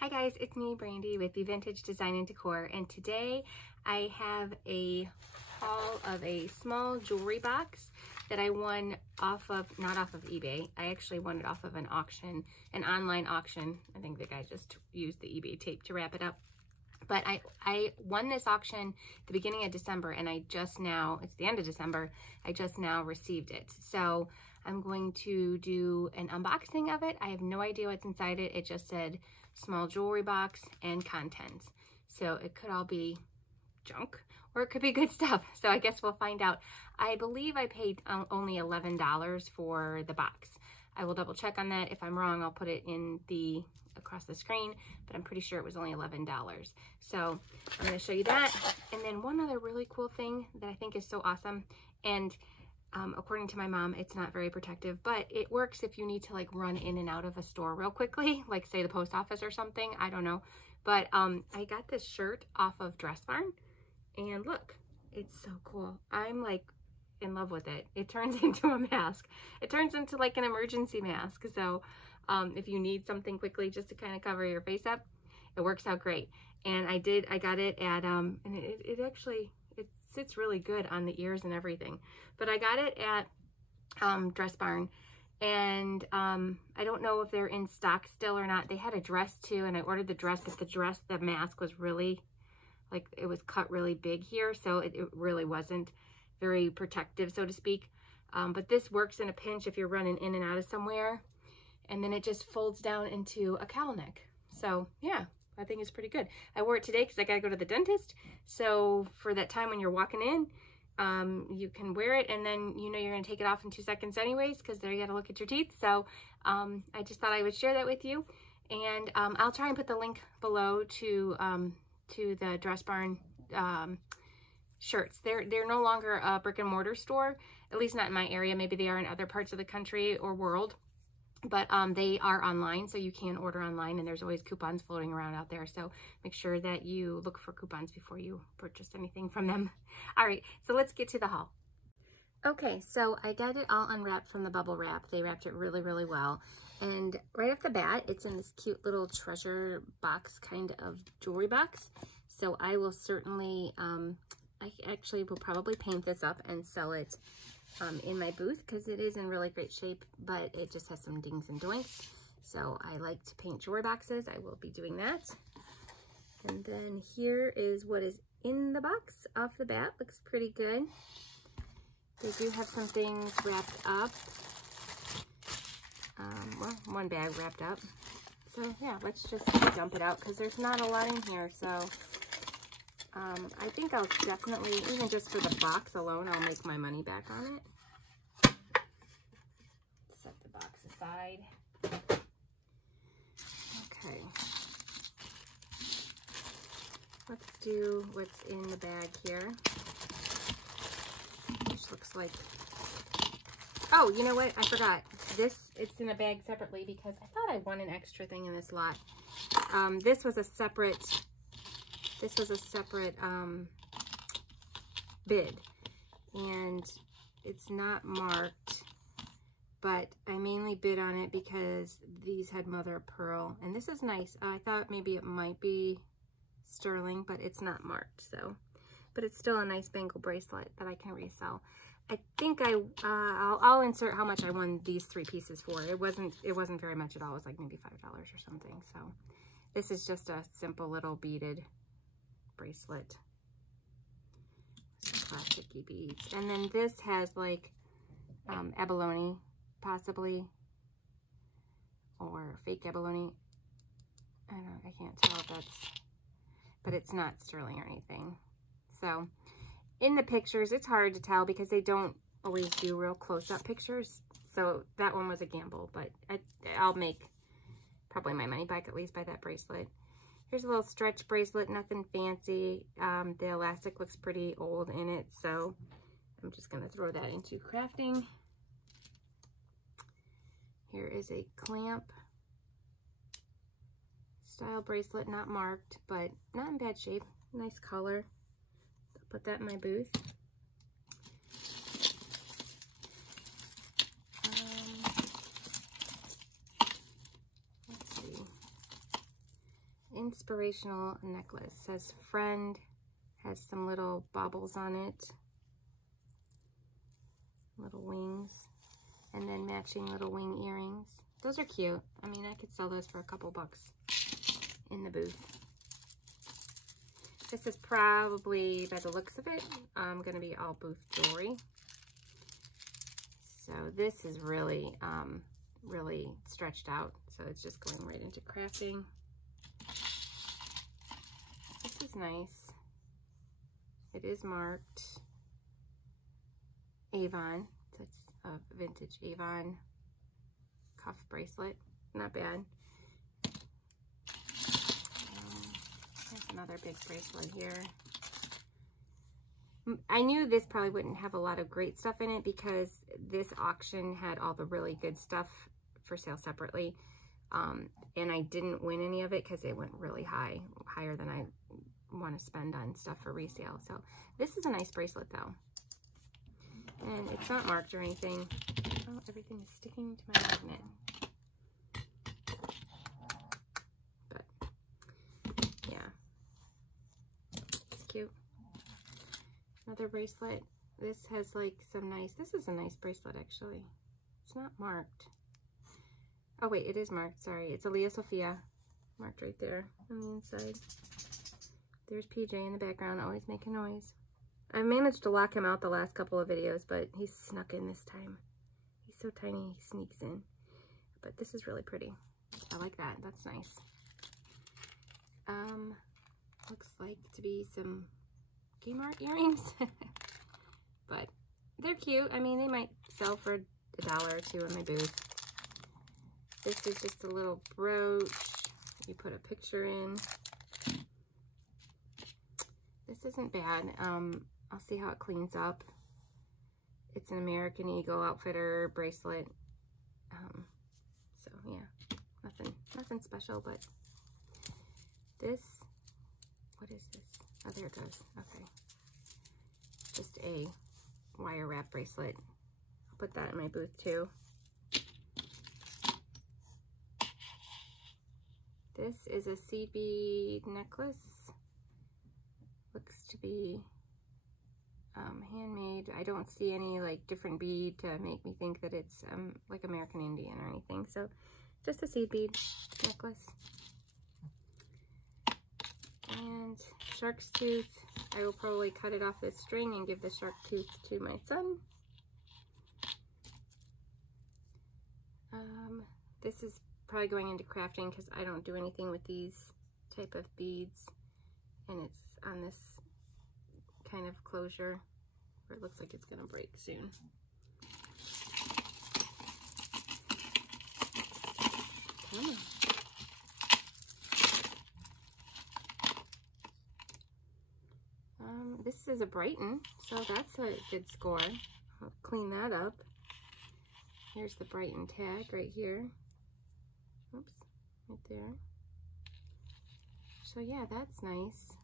Hi guys, it's me, Brandy with the Vintage Design and Decor, and today I have a haul of a small jewelry box that I won off of, not off of eBay, I actually won it off of an auction, an online auction. I think the guy just used the eBay tape to wrap it up. But I won this auction the beginning of December, and I just now, it's the end of December, I just now received it. So I'm going to do an unboxing of it. I have no idea what's inside it. It just said small jewelry box and content. So it could all be junk or it could be good stuff. So I guess we'll find out. I believe I paid only $11 for the box. I will double check on that. If I'm wrong, I'll put it in the across the screen, but I'm pretty sure it was only $11. So I'm going to show you that. And then one other really cool thing that I think is so awesome, and according to my mom, it's not very protective, but it works if you need to like run in and out of a store real quickly, like say the post office or something, I don't know. But I got this shirt off of Dressbarn, and look, it's so cool. I'm like in love with it. It turns into a mask. It turns into like an emergency mask. So if you need something quickly just to kind of cover your face up, it works out great. And I got it at, and it actually, it sits really good on the ears and everything. But I got it at Dressbarn, and I don't know if they're in stock still or not. They had a dress too, and I ordered the dress, but the mask was really, like, it was cut really big here, so it really wasn't very protective, so to speak. But this works in a pinch if you're running in and out of somewhere. And then it just folds down into a cowl neck. So yeah, I think it's pretty good. I wore it today because I gotta go to the dentist. So for that time when you're walking in, you can wear it, and then you know you're gonna take it off in 2 seconds anyways, because there you gotta look at your teeth. So I just thought I would share that with you. And I'll try and put the link below to the Dressbarn shirts. They're no longer a brick and mortar store, at least not in my area. Maybe they are in other parts of the country or world. But they are online, so you can order online, and there's always coupons floating around out there. So make sure that you look for coupons before you purchase anything from them. All right, so let's get to the haul. Okay, so I got it all unwrapped from the bubble wrap. They wrapped it really, really well. And right off the bat, it's in this cute little treasure box kind of jewelry box. So I will certainly, I actually will probably paint this up and sell it in my booth, because it is in really great shape, but it just has some dings and doinks. So I like to paint jewelry boxes. I will be doing that. And then here is what is in the box off the bat. Looks pretty good. They do have some things wrapped up. Well, one bag wrapped up. So yeah, let's just dump it out because there's not a lot in here. So I think I'll definitely, even just for the box alone, I'll make my money back on it. Set the box aside. Okay. Let's do what's in the bag here. Which looks like, oh, you know what? I forgot. It's in a bag separately because I thought I won an extra thing in this lot. This was a separate bid, and it's not marked, but I mainly bid on it because these had mother of pearl, and this is nice. I thought maybe it might be sterling, but it's not marked. So, but it's still a nice bangle bracelet that I can resell. I think I'll insert how much I won these 3 pieces for. It wasn't very much at all. It was like maybe $5 or something. So this is just a simple little beaded bracelet. Some plasticky beads. And then this has like abalone, possibly, or fake abalone. I can't tell if that's, but it's not sterling or anything. So in the pictures, it's hard to tell because they don't always do real close-up pictures. So that one was a gamble, but I'll make probably my money back at least by that bracelet. Here's a little stretch bracelet, nothing fancy. The elastic looks pretty old in it, so I'm just gonna throw that into crafting. Here is a clamp style bracelet, not marked, but not in bad shape. Nice color. Put that in my booth. Let's see. inspirational necklace. It says friend, has some little baubles on it, little wings, and then matching little wing earrings. Those are cute. I mean, I could sell those for a couple bucks in the booth. This is probably, by the looks of it, going to be all booth jewelry. So this is really, really stretched out. So it's just going right into crafting. This is nice. It is marked Avon. So it's a vintage Avon cuff bracelet. Not bad. There's another big bracelet here. I knew this probably wouldn't have a lot of great stuff in it because this auction had all the really good stuff for sale separately. And I didn't win any of it because it went really high, higher than I want to spend on stuff for resale. So this is a nice bracelet though. And it's not marked or anything. Oh, everything is sticking to my magnet. But yeah, it's cute. Another bracelet. This has like some nice, this is a nice bracelet actually. It's not marked. Oh wait, it is marked, sorry. It's Alia Sophia, marked right there on the inside. There's PJ in the background, always making noise. I've managed to lock him out the last couple of videos, but he snuck in this time. He's so tiny, he sneaks in. But this is really pretty. I like that, that's nice. Looks like to be some Kmart earrings. But they're cute. I mean, they might sell for $1 or $2 in my booth. This is just a little brooch. You put a picture in. This isn't bad. I'll see how it cleans up. It's an American Eagle Outfitter bracelet. So yeah, nothing special, but this, what is this? Oh, there it goes. Okay. Just a wire wrap bracelet. I'll put that in my booth too. This is a seed bead necklace. Looks to be handmade. I don't see any like different bead to make me think that it's like American Indian or anything. So just a seed bead necklace. And shark's tooth. I will probably cut it off this string and give the shark tooth to my son. This is probably going into crafting because I don't do anything with these type of beads, and it's on this kind of closure where it looks like it's going to break soon. Come on. This is a Brighton, so that's a good score. I'll clean that up. Here's the Brighton tag right here. Oops, right there. So yeah, that's nice.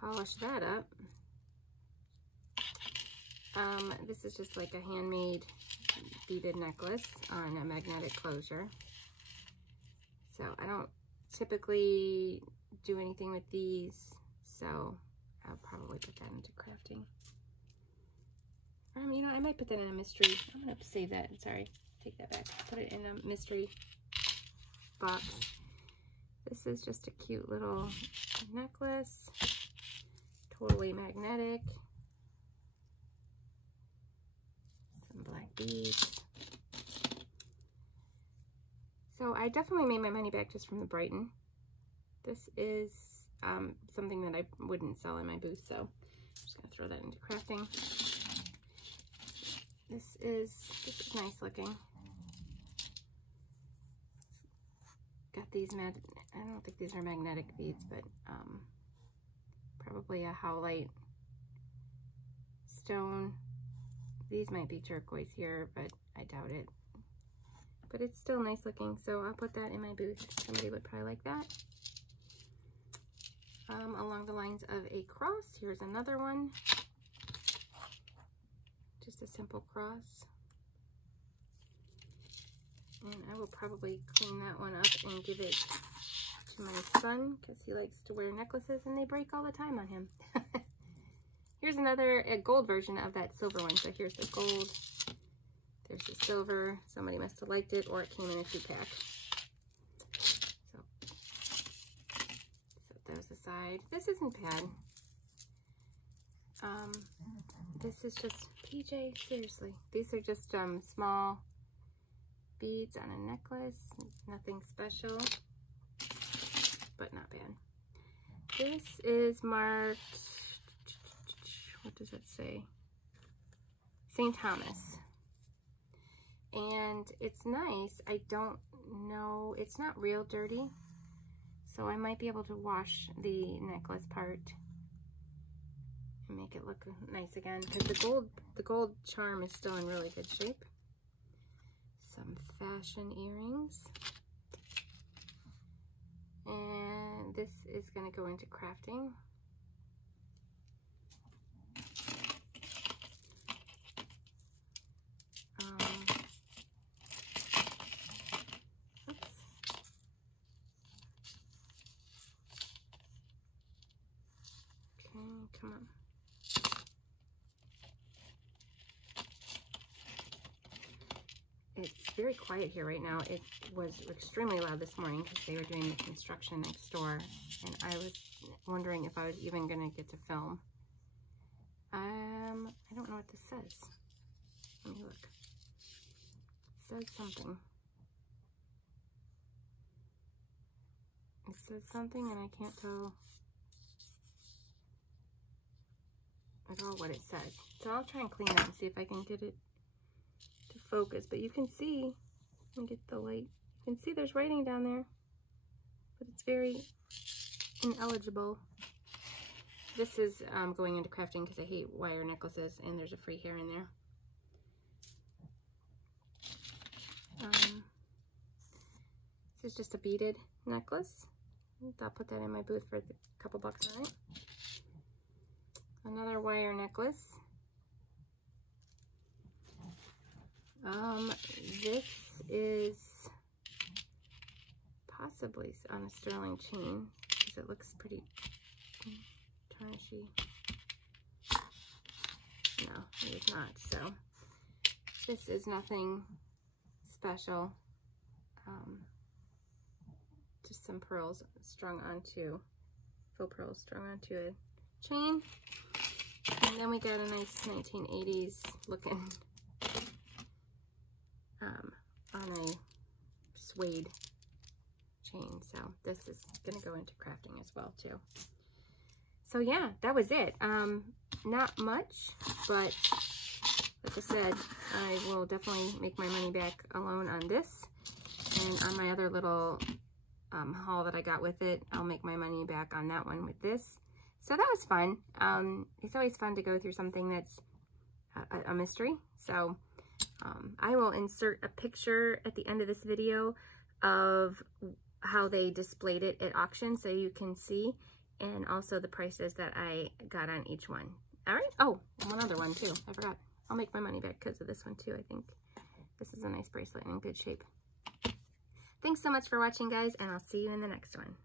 Polish that up. This is just like a handmade beaded necklace on a magnetic closure. So I don't typically do anything with these, so I'll probably put that into crafting. You know, I might put that in a mystery. I'm gonna save that. Sorry, take that back. Put it in a mystery box. This is just a cute little necklace, totally magnetic. Some black beads. So I definitely made my money back just from the Brighton. This is something that I wouldn't sell in my booth, so I'm just gonna throw that into crafting. This is nice looking. Got these I don't think these are magnetic beads, but probably a howlite stone. These might be turquoise here, but I doubt it. But it's still nice looking, so I'll put that in my booth. Somebody would probably like that. Along the lines of a cross, here's another one. Just a simple cross. And I will probably clean that one up and give it to my son because he likes to wear necklaces and they break all the time on him. Here's another gold version of that silver one. So here's the gold. There's the silver. Somebody must have liked it, or it came in a 2-pack. So set those aside. This isn't bad. This is just, PJ, seriously. These are just small beads on a necklace. Nothing special, but not bad. This is marked, what does it say? St. Thomas. And it's nice. I don't know, it's not real dirty, so I might be able to wash the necklace part and make it look nice again, because the gold charm is still in really good shape. Some fashion earrings. And this is going to go into crafting. Come on. It's very quiet here right now. It was extremely loud this morning because they were doing the construction next door, and I was wondering if I was even going to get to film. I don't know what this says. Let me look. It says something. It says something and I can't tell at all what it says. So I'll try and clean it and see if I can get it to focus. But you can see, let me get the light. You can see there's writing down there, but it's very ineligible. This is going into crafting because I hate wire necklaces, and there's a free hair in there. This is just a beaded necklace. I'll put that in my booth for a couple bucks on it. Another wire necklace. This is possibly on a sterling chain because it looks pretty tarnishy. No, it is not. So this is nothing special. Just some pearls strung onto, faux pearls strung onto a chain. And then we got a nice 1980s looking on a suede chain. So this is going to go into crafting as well too. So yeah, that was it. Not much, but like I said, I will definitely make my money back alone on this. And on my other little haul that I got with it, I'll make my money back on that one with this. So that was fun. It's always fun to go through something that's a mystery. So I will insert a picture at the end of this video of how they displayed it at auction so you can see, and also the prices that I got on each one. All right. Oh, one other one too. I forgot. I'll make my money back because of this one too, I think. This is a nice bracelet in good shape. Thanks so much for watching, guys, and I'll see you in the next one.